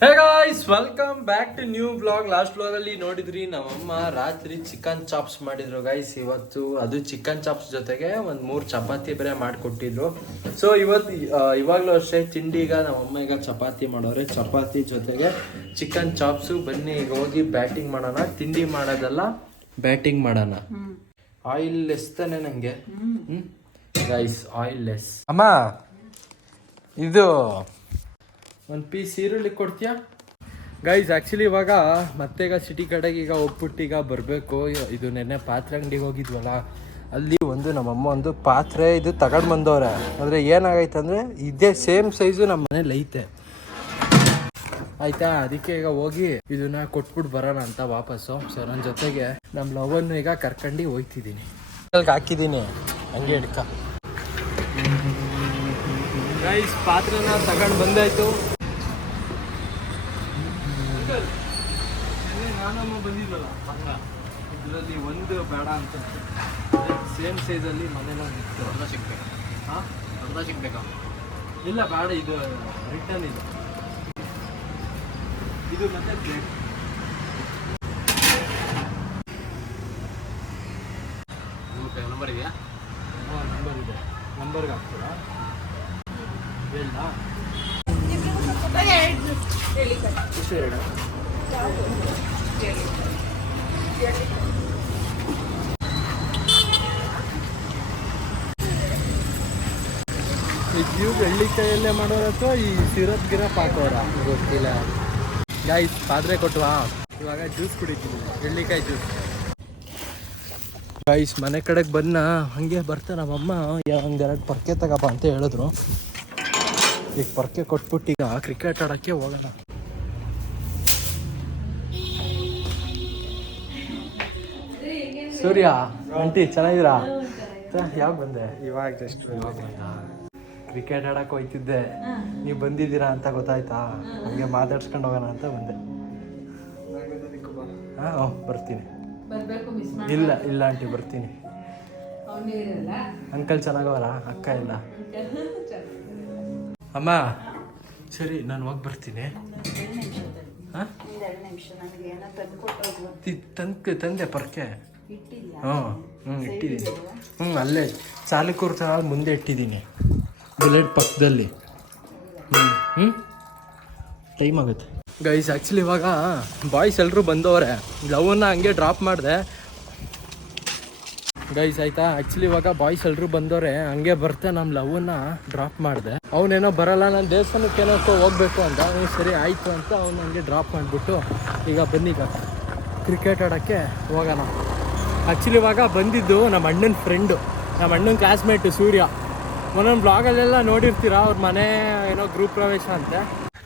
Hey guys welcome back to new vlog last vlog ಅಲ್ಲಿ ನೋಡಿದ್ರಿ ನಮ್ಮಮ್ಮ ರಾತ್ರಿ ಚಿಕನ್ ಚಾಪ್ಸ್ ಮಾಡಿದ್ರು ಗೈಸ್ ಇವತ್ತು ಅದು ಚಿಕನ್ ಚಾಪ್ಸ್ ಜೊತೆಗೆ ಒಂದ್ ಮೂರು ಚಪಾತಿ ಬೇರೆ ಮಾಡಿಕೊಟ್ಟಿದ್ರು. ಸೊ ಇವತ್ತು ಇವಾಗ್ಲೂ ಅಷ್ಟೇ ತಿಂಡಿ ಈಗ ನಮ್ಮಮ್ಮ ಈಗ ಚಪಾತಿ ಮಾಡೋರೆ. ಚಪಾತಿ ಜೊತೆಗೆ ಚಿಕನ್ ಚಾಪ್ಸು ಬನ್ನಿ ಈಗ ಹೋಗಿ ಬ್ಯಾಟಿಂಗ್ ಮಾಡೋಣ. ತಿಂಡಿ ಮಾಡೋದಲ್ಲ ಬ್ಯಾಟಿಂಗ್ ಮಾಡೋಣ. ಆಯಿಲ್ ಲೆಸ್ ತಾನೆ ನಂಗೆ? ಹ್ಮ್. ಗೈಸ್ ಆಯಿಲ್ ಲೆಸ್ ಅಮ್ಮ ಇದು ಒಂದು ಪೀಸ್ ಈರುಳ್ಳಿ ಕೊಡ್ತೀಯಾ? ಗೈಸ್ ಆ್ಯಕ್ಚುಲಿ ಇವಾಗ ಮತ್ತೆ ಈಗ ಸಿಟಿ ಕಡೆಗೆ ಈಗ ಹೋಗ್ಬಿಟ್ಟು ಈಗ ಬರಬೇಕು. ಇದು ನೆನ್ನೆ ಪಾತ್ರೆ ಅಂಗಡಿಗೆ ಹೋಗಿದ್ವಲ್ಲ, ಅಲ್ಲಿ ಒಂದು ನಮ್ಮಮ್ಮ ಒಂದು ಪಾತ್ರೆ ಇದು ತಗೊಂಡು ಬಂದವ್ರೆ. ಅಂದರೆ ಏನಾಗೈತೆ ಇದೇ ಸೇಮ್ ಸೈಜು ನಮ್ಮ ಮನೇಲಿ ಐತೆ. ಆಯ್ತಾ? ಅದಕ್ಕೆ ಈಗ ಹೋಗಿ ಇದನ್ನ ಕೊಟ್ಬಿಟ್ಟು ಬರೋಣ ಅಂತ ವಾಪಸ್ಸು. ಸೊ ನನ್ನ ಜೊತೆಗೆ ನಮ್ಮ ಲವನ್ನು ಈಗ ಕರ್ಕೊಂಡು ಹೋಗ್ತಿದ್ದೀನಿ ಅಲ್ಲಿಗೆ ಹಾಕಿದ್ದೀನಿ. ಹಂಗೆ ಅಡ್ಕ ಗೈಸ್ ಪಾತ್ರೆನ ತಗೊಂಡು ಬಂದಾಯ್ತು. ನಾನಮ್ಮ ಬಂದಿದ್ವಲ್ಲ ಹಂಗ ಇದರಲ್ಲಿ ಒಂದು ಬೇಡ ಅಂತ ಸೇಮ್ ಸೈಜಲ್ಲಿ ಮನೇಲಿ ಇತ್ತು ಅರ್ಧ ಸಿಗ್ಬೇಕು. ಹಾಂ ಅರ್ಧ ಸಿಗ್ಬೇಕಾ. ಇಲ್ಲ ಬೇಡ ಇದು ರಿಟರ್ನ್ ಇದು. ಇದು ಮತ್ತೆ ಪ್ಲೇಟ್ ನಂಬರ್ ಇದೆಯಾ? ಹಾಂ ನಂಬರ್ ಇದೆ. ನಂಬರ್ಗೆ ಹಾಕ್ತೀರಾ? ಹೇಳ್ದಾ ಎಷ್ಟು ಎರಡು ಕ್ಯೂಬ್ ಎಳ್ಳಿಕಾಯಲ್ಲೇ ಮಾಡೋರ ಅಥವಾ ಈ ಸಿರಪ್ ಗಿರಪ್ ಹಾಕೋರ ಗೊತ್ತಿಲ್ಲ. ಗಾಯ್ಸ್ ಪಾತ್ರೆ ಕೊಟ್ವಾ? ಇವಾಗ ಜ್ಯೂಸ್ ಕುಡಿತೀನಿ. ಎಳ್ಳಿಕಾಯಿ ಜ್ಯೂಸ್ ಗಾಯ್ಸ್ ಮನೆ ಕಡೆಗೆ ಬಂದ ಹಂಗೆ ಬರ್ತಾ ನಮ್ಮಮ್ಮ. ಎರಡು ಪರ್ಕೆ ತಗಪ್ಪ ಅಂತ ಹೇಳಿದ್ರು. ಈಗ ಪರ್ಕೆ ಕೊಟ್ಬಿಟ್ಟು ಈಗ ಕ್ರಿಕೆಟ್ ಆಡೋಕ್ಕೆ ಹೋಗೋಣ. ಸೂರ್ಯ ಆಂಟಿ ಚೆನ್ನಾಗಿದ್ದೀರಾ? ಯಾವಾಗ ಬಂದೆ? ಇವಾಗ ಜಸ್ಟ್ ಕ್ರಿಕೆಟ್ ಆಡಕ್ಕೆ ಹೋಯ್ತಿದ್ದೆ. ನೀವು ಬಂದಿದ್ದೀರಾ ಅಂತ ಗೊತ್ತಾಯ್ತಾ? ಹಂಗೆ ಮಾತಾಡ್ಸ್ಕೊಂಡು ಹೋಗೋಣ ಅಂತ ಬಂದೆ. ಹಾಂ ಓ ಬರ್ತೀನಿ. ಬರ್ಬೇಕು ಮಿಸ್ ಇಲ್ಲ ಇಲ್ಲ ಆಂಟಿ ಬರ್ತೀನಿ. ಅವನೇ ಇರಲ್ಲ ಅಂಕಲ್ ಚೆನ್ನಾಗವಲ್ಲ ಅಕ್ಕ ಇಲ್ಲ ಅಮ್ಮ ಸರಿ ನಾನು ಹೋಗಿ ಬರ್ತೀನಿ. ಹಾಂ? ತಂದು ಪರ್ಕೆ? ಹ್ಞೂ ಹ್ಞೂ ಇಟ್ಟಿದ್ದೀನಿ. ಹ್ಞೂ ಅಲ್ಲೇ ಚಾಲಕೂರ್ ಥರ ಮುಂದೆ ಇಟ್ಟಿದ್ದೀನಿ. ಬುಲೆಟ್ ಪಕ್ಕದಲ್ಲಿ. ಹ್ಞೂ ಹ್ಞೂ ಟೈಮ್ ಆಗುತ್ತೆ. ಗೈಸ್ ಆ್ಯಕ್ಚುಲಿ ಇವಾಗ ಬಾಯ್ಸ್ ಎಲ್ಲರೂ ಬಂದವ್ರೆ. ಲವನ್ನ ಹಂಗೆ ಡ್ರಾಪ್ ಮಾಡಿದೆ. ಗೈಸ್ ಆಯ್ತಾ? ಆ್ಯಕ್ಚುಲಿ ಇವಾಗ ಬಾಯ್ಸ್ ಎಲ್ಲರೂ ಬಂದವ್ರೆ. ಹಂಗೆ ಬರ್ತಾ ನಮ್ಮ ಲವನ್ನ ಡ್ರಾಪ್ ಮಾಡಿದೆ. ಅವನೇನೋ ಬರಲ್ಲ ನಾನು ದೇವಸ್ಥಾನಕ್ಕೆ ಏನೋ ಹೋಗ್ಬೇಕು ಅಂತ. ಅವ್ನು ಸರಿ ಆಯಿತು ಅಂತ ಅವ್ನು ಹಂಗೆ ಡ್ರಾಪ್ ಮಾಡಿಬಿಟ್ಟು ಈಗ ಬಂದಿದ್ದ. ಕ್ರಿಕೆಟ್ ಆಡೋಕ್ಕೆ ಹೋಗೋಣ. ಆ್ಯಕ್ಚುಲಿ ಇವಾಗ ಬಂದಿದ್ದು ನಮ್ಮ ಅಣ್ಣನ ಫ್ರೆಂಡು ನಮ್ಮ ಅಣ್ಣನ ಕ್ಲಾಸ್ಮೇಟು ಸೂರ್ಯ. ಒಂದೊಂದು ಬ್ಲಾಗಲ್ಲೆಲ್ಲ ನೋಡಿರ್ತೀರ, ಅವ್ರ ಮನೆ ಏನೋ ಗ್ರೂಪ್ ಪ್ರವೇಶ ಅಂತೆ.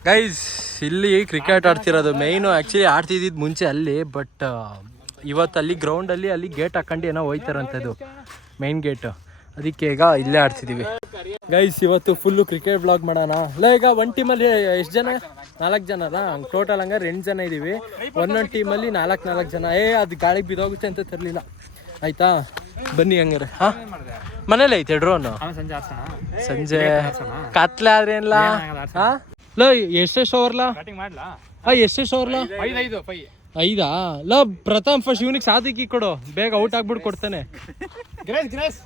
ಗೈಸ್ ಇಲ್ಲಿ ಕ್ರಿಕೆಟ್ ಆಡ್ತಿರೋದು ಮೇಯ್ನು ಆ್ಯಕ್ಚುಲಿ ಆಡ್ತಿದ್ದಿದ್ದು ಮುಂಚೆ ಅಲ್ಲಿ ಬಟ್ ಇವತ್ತು ಅಲ್ಲಿ ಗ್ರೌಂಡಲ್ಲಿ ಅಲ್ಲಿ ಗೇಟ್ ಹಾಕೊಂಡು ಏನೋ ಹೋಯ್ತಾರಂಥದ್ದು ಮೈನ್ ಗೇಟ್ ಅದಕ್ಕೆ ಈಗ ಇಲ್ಲೇ ಆಡ್ತಿದ್ದೀವಿ ಗೈಸ್ ಇವತ್ತು ಫುಲ್ಲು ಕ್ರಿಕೆಟ್ ಬ್ಲಾಗ್ ಮಾಡೋಣ. ಇಲ್ಲ ಈಗ ಒಂದು ಟೀಮಲ್ಲಿ ಎಷ್ಟು ಜನ? ನಾಲ್ಕು ಜನ ಅಲ್ಲ ಟೋಟಲ್ ಹಂಗಾರೆ ಎಂಟು ಜನ ಇದ್ದೀವಿ ಒಂದೊಂದು ಟೀಮಲ್ಲಿ ನಾಲ್ಕು ನಾಲ್ಕು ಜನ. ಏ ಅದು ಗಾಳಿಗೆ ಬಿದ್ದೋಗುತ್ತೆ ಅಂತ ತರಲಿಲ್ಲ. ಆಯ್ತಾ? ಬನ್ನಿ ಹಂಗಾರೆ. ಹಾಂ? ಮನೇಲಿ ಐತೆ ಡ್ರೋನು ಸಂಜೆ ಕತ್ಲೆ ಆದ್ರೆ ಏನಿಲ್ಲ ಹಾಂ? ಲೋ ಎಷ್ಟೆಷ್ಟು ಓವರ್ಲಾ ಬ್ಯಾಟಿಂಗ್ ಮಾಡ್ಲಾ? ಹಾ ಎಷ್ಟೆಷ್ಟು ಓವರ್ಲಾ ಐದು ಐದು ಫೈ. ಐದಾ? ಲ ಪ್ರಥಮ್ ಫಸ್ಟ್ ಇವನಿಗೆ ಸಾಧಿಕಿ ಕೊಡು. ಬೇಗ ಔಟ್ ಆಗ್ಬಿಟ್ಟು ಕೊಡ್ತಾನೆ. ಗ್ರೇಸ್ ಗ್ರೇಸ್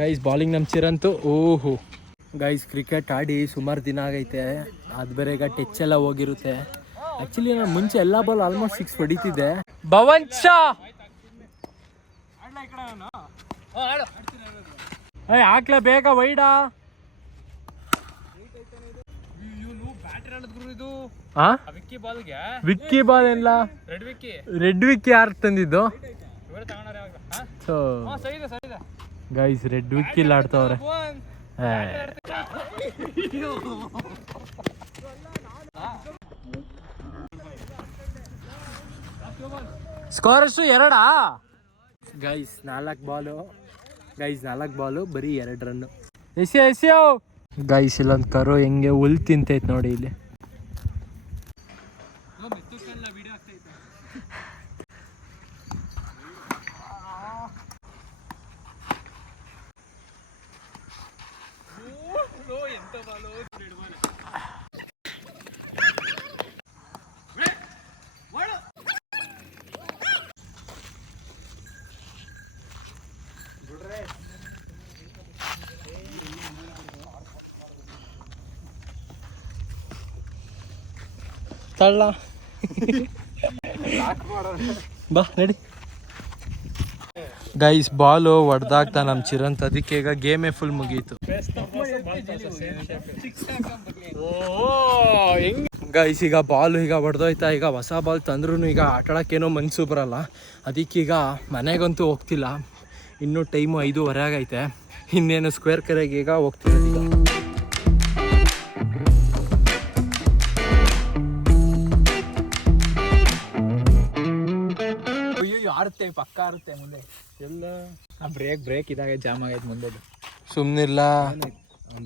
ಗೈಸ್ ಬಾಲಿಂಗ್ ನಮ್ಮ ಚಿರಂತು. ಓಹೋ. ಗೈಸ್ ಕ್ರಿಕೆಟ್ ಆಡಿ ಸುಮಾರು ದಿನ ಆಗೈತೆ. ಅದು ಬೇರೆ ಈಗ ಟಚ್ ಎಲ್ಲ ಹೋಗಿರುತ್ತೆ. ಆ್ಯಕ್ಚುಲಿ ನಾನು ಮುಂಚೆ ಎಲ್ಲ ಬಾಲ್ ಆಲ್ಮೋಸ್ಟ್ ಸಿಕ್ಸ್ ಹೊಡಿತಿದ್ದೆ. ಭವನ್ ಶಾ ಏಯ್ ಹಾಕ್ಲೇ ಬೇಗ ವೈಡಾ. ವಿಕ್ಕಿ ಬಾಲ್ ಎಲ್ಲ. ರೆಡ್ ವಿಕ್ಕಿ ಯಾರು ತಂದಿದ್ದು? ಸೊ ಗೈಸ್ ರೆಡ್ ವಿಕ್ಕಿಲ್ ಆಡ್ತವ್ರೆ. ಸ್ಕೋರಷ್ಟು ಎರಡಾ? ಗೈಸ್ ನಾಲ್ಕು ಬಾಲು ಗೈಸ್ ನಾಲ್ಕು ಬಾಲು ಬರೀ ಎರಡು ರನ್ನು ಎಸಿ ಎಸಿಯೋ. ಗೈಸ್ ಇಲ್ಲೊಂದು ಕರು ಹೆಂಗೆ ಉಲ್ ತಿಂತೈತೆ ನೋಡಿ ಇಲ್ಲಿ. ತಳ್ಳ. ಬಾ, ನಡಿ. ಗೈಸ್ ಬಾಲು ಹೊಡೆದಾಗ್ತಾ ನಮ್ಮ ಚಿರಂತ. ಅದಕ್ಕೆ ಈಗ ಗೇಮೇ ಫುಲ್ ಮುಗೀತು. ಗೈಸ್ ಈಗ ಬಾಲ್ ಈಗ ಹೊಡೆದೋಯ್ತಾ ಈಗ ಹೊಸ ಬಾಲ್ ತಂದ್ರೂ ಈಗ ಆಟಾಡೋಕ್ಕೇನೋ ಮನ್ಸು ಬರಲ್ಲ. ಅದಕ್ಕೀಗ ಮನೆಗಂತೂ ಹೋಗ್ತಿಲ್ಲ. ಇನ್ನೂ ಟೈಮು ಐದೂವರೆ ಆಗೈತೆ. ಇನ್ನೇನು ಸ್ಕ್ವೇರ್ ಕರೆಗೆ ಈಗ ಹೋಗ್ತಿರೋದು ಆರುತ್ತೆ ಪಕ್ಕ ಆರುತ್ತೆ ಮುಂದೆ. ಎಲ್ಲ ಬ್ರೇಕ್ ಬ್ರೇಕ್ ಇದಾಗ ಜಾಮ್ ಆಗೈತೆ ಮುಂದೆ ಸುಮ್ಮನಿಲ್ಲ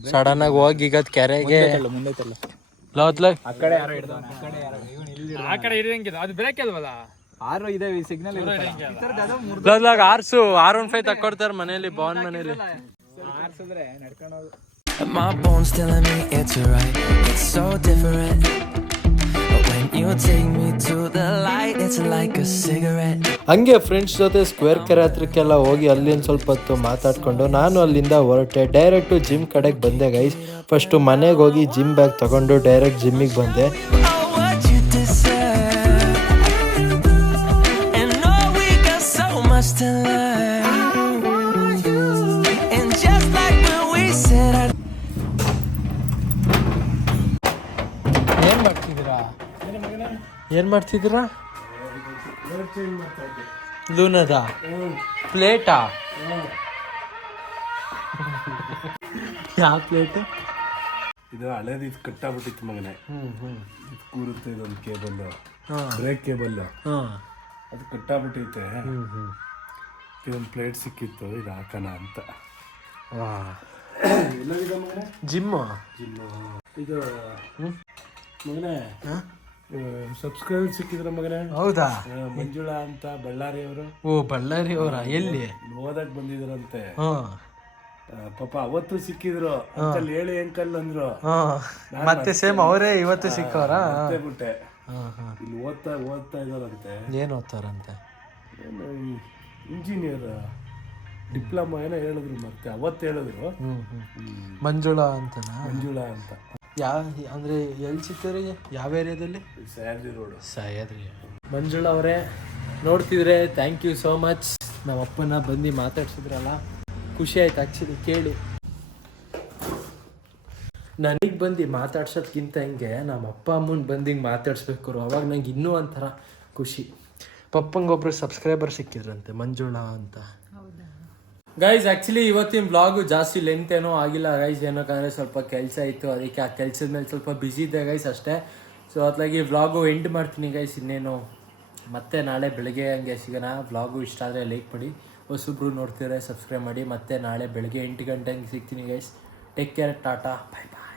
ಸಡನ್ ಆಗಿ ಹೋಗಿ ಈಗ ಕೆರೆಗೆ ಮುಂದೆ ತಲ್ಲ ಲೋತ್ಲ ಆ ಕಡೆ ಯಾರೋ ಹಿಡ್ದವನ ಆ ಕಡೆ ಯಾರೋ ಆ ಕಡೆ ಇರಂಗಿಲ್ಲ ಅದು ಬ್ರೇಕ್ ಅಲ್ವಲ್ಲ? ಆರು ಇದೆ ಸಿಗ್ನಲ್ ಲೋತ್ಲಾಗ ಆರ್ಸು ಆರ್ ಒನ್ ಫೈವ್ ತಕ್ಕೊಡ್ತಾರೆ ಮನೇಲಿ ಬಾನ್ ಮನೇಲಿ. ಆರ್ಸಿದ್ರೆ ನಡ್ಕೊಂಡು My bones telling me it's right. It's so different. ಹಂಗೆ ಫ್ರೆಂಡ್ಸ್ ಜೊತೆ ಸ್ಕ್ವೇರ್ ಕೆರೆ ಹತ್ರಕ್ಕೆಲ್ಲ ಹೋಗಿ ಅಲ್ಲಿ ಒಂದು ಸ್ವಲ್ಪ ಹೊತ್ತು ಮಾತಾಡ್ಕೊಂಡು ನಾನು ಅಲ್ಲಿಂದ ಹೊರಟೆ. ಡೈರೆಕ್ಟು ಜಿಮ್ ಕಡೆಗೆ ಬಂದೆ ಗೈಸ್ ಫಸ್ಟು ಮನೆಗೆ ಹೋಗಿ ಜಿಮ್ ಬ್ಯಾಗ್ ತಗೊಂಡು ಡೈರೆಕ್ಟ್ ಜಿಮ್ಮಿಗೆ ಬಂದೆ. To what ಏನು ಮಾಡ್ತಿದ್ದೀರಾ? ಲೂನದ? ಪ್ಲೇಟಾ? ಯಾವ ಪ್ಲೇಟು? ಇದು ಹಳೇದು ಇದು ಕಟ್ಟಾಗ್ಬಿಟ್ಟಿತ್ತು ಮಗನೆ. ಇದು ಕೂರುತ್ತೆ ಇದೊಂದು ಕೇಬಲ್. Break cable. ಅದು ಕಟ್ಟಾಗ್ಬಿಟ್ಟೈತೆ. ಇದೊಂದು ಪ್ಲೇಟ್ ಸಿಕ್ಕಿತ್ತು ಇದು ಹಾಕೋಣ ಅಂತ. ವಾ. ಎಲ್ಲರಿಗ ಮಗನೆ? ಜಿಮ್ಮು? ಜಿಮ್ಮು ಇದು ಮಗನೆ ಸಬ್ಸ್ಕ್ರೈಬರ್ ಸಿಕ್ಕಿದ್ರು ಮಗನೇ? ಹೌದಾ? ಮಂಜುಳಾ ಅಂತ ಬಳ್ಳಾರಿ ಅವರು. ಓ ಬಳ್ಳಾರಿ ಅವರ? ಎಲ್ಲಿ? ಓದಕ್ ಬಂದಿದ್ರಂತೆ. ಪಾಪ ಅವತ್ತು ಸಿಕ್ಕಿದ್ರು. ಅಂಕಲ್ ಹೇಳಿ ಅಂಕಲ್ ಅಂದ್ರು. ಮತ್ತೆ ಸೇಮ್ ಅವರೇ ಇವತ್ತು ಸಿಕ್ಕವರಾ? ಬಿಟ್ಟೆ. ಇಲ್ಲಿ ಓದ್ತಾ ಓದ್ತಾ ಇದಾರಂತೆ. ಏನ್ ಓದ್ತಾರಂತೆ? ಏನು ಇಂಜಿನಿಯರ್ ಡಿಪ್ಲೊಮಾ ಏನೋ ಹೇಳಿದ್ರು ಮತ್ತೆ ಅವತ್ತು ಹೇಳಿದ್ರು. ಮಂಜುಳಾ ಅಂತನಾ? ಮಂಜುಳಾ ಅಂತ. ಯಾವ ಅಂದರೆ ಎಲ್ಲಿ ಸಿಗ್ತಾರೆ? ಯಾವ ಏರಿಯಾದಲ್ಲಿ? ಸಹ್ಯಾದ್ರಿ ರೋಡ್. ಸಹ್ಯಾದ್ರಿ. ಮಂಜುಳ ಅವರೇ ನೋಡ್ತಿದ್ರೆ ಥ್ಯಾಂಕ್ ಯು ಸೋ ಮಚ್ ನಮ್ಮ ಅಪ್ಪನ ಬಂದು ಮಾತಾಡ್ಸಿದ್ರಲ್ಲ ಖುಷಿ ಆಯ್ತು ಆ್ಯಕ್ಚುಲಿ ಕೇಳಿ. ನನಗೆ ಬಂದು ಮಾತಾಡ್ಸೋದ್ಕಿಂತ ಹಿಂಗೆ ನಮ್ಮ ಅಪ್ಪ ಅಮ್ಮನ ಬಂದು ಹಿಂಗೆ ಮಾತಾಡ್ಸ್ಬೇಕು ಅವಾಗ ನಂಗೆ ಇನ್ನೂ ಒಂಥರ ಖುಷಿ. ಪಪ್ಪಂಗೊಬ್ರು ಸಬ್ಸ್ಕ್ರೈಬರ್ ಸಿಕ್ಕಿದ್ರಂತೆ ಮಂಜುಳಾ ಅಂತ. ಗೈಸ್ ಆ್ಯಕ್ಚುಲಿ ಇವತ್ತಿನ ಬ್ಲಾಗು ಜಾಸ್ತಿ ಲೆಂತ್ ಏನೋ ಆಗಿಲ್ಲ ಗೈಸ್ ಏನಕ್ಕಂದರೆ ಸ್ವಲ್ಪ ಕೆಲಸ ಇತ್ತು. ಅದಕ್ಕೆ ಆ ಕೆಲಸದ ಮೇಲೆ ಸ್ವಲ್ಪ ಬ್ಯುಸಿ ಇದೆ ಗೈಸ್ ಅಷ್ಟೇ. ಸೊ ಅದಾಗಿ ವ್ಲಾಗು ಎಂಡ್ ಮಾಡ್ತೀನಿ ಗೈಸ್ ಇನ್ನೇನು. ಮತ್ತೆ ನಾಳೆ ಬೆಳಗ್ಗೆ ಹಂಗೆ ಸಿಗೋಣ. ವ್ಲಾಗು ಇಷ್ಟ ಆದರೆ ಲೈಕ್ ಮಾಡಿ. ಹೊಸಬ್ರು ನೋಡ್ತಿದ್ರೆ ಸಬ್ಸ್ಕ್ರೈಬ್ ಮಾಡಿ. ಮತ್ತೆ ನಾಳೆ ಬೆಳಗ್ಗೆ ಎಂಟು ಗಂಟೆ ಹಂಗೆ ಸಿಗ್ತೀನಿ guys take care tata bye bye